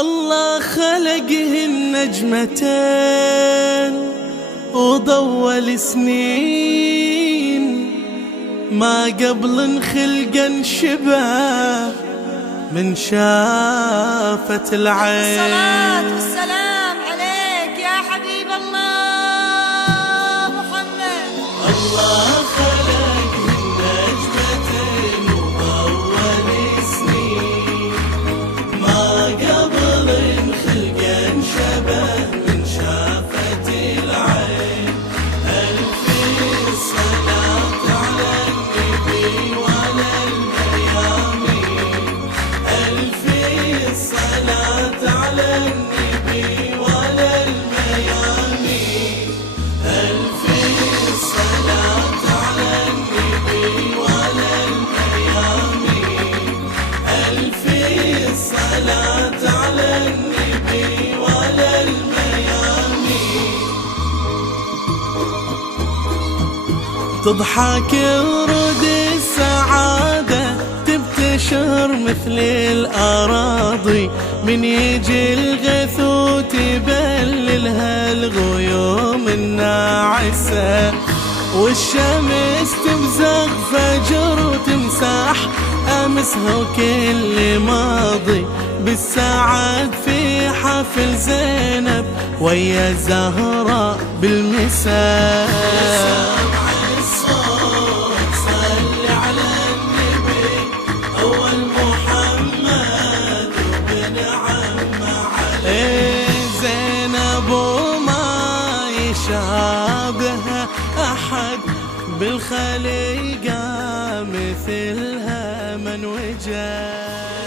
الله خلقهن نجمتين وضول سنين، ما قبل خلقا شبه من شافت العين. الصلاة والسلام عليك يا حبيب الله محمد. الله خلقهن نجمتين وضول سنين، ما قبل خلقا شبه من شافت العين. ألف صلاة على النبي وعلى الميامين، ألف صلاة على النبي وعلى الميامين، ألف صلاة على النبي وعلى الميامين، ألف صلاة على النبي وعلى الميامين. تضحك ورد السعادة تبتشر مثل الأراضي، من يجي الغيث وتبللها الغيوم الناعسة، والشمس تبزغ فجر وتمسح أمسها وكل ماضي، بالسعد في حفل زينب ويا الزهراء بالمساء. شابه أحد بالخليقة مثلها من وجد.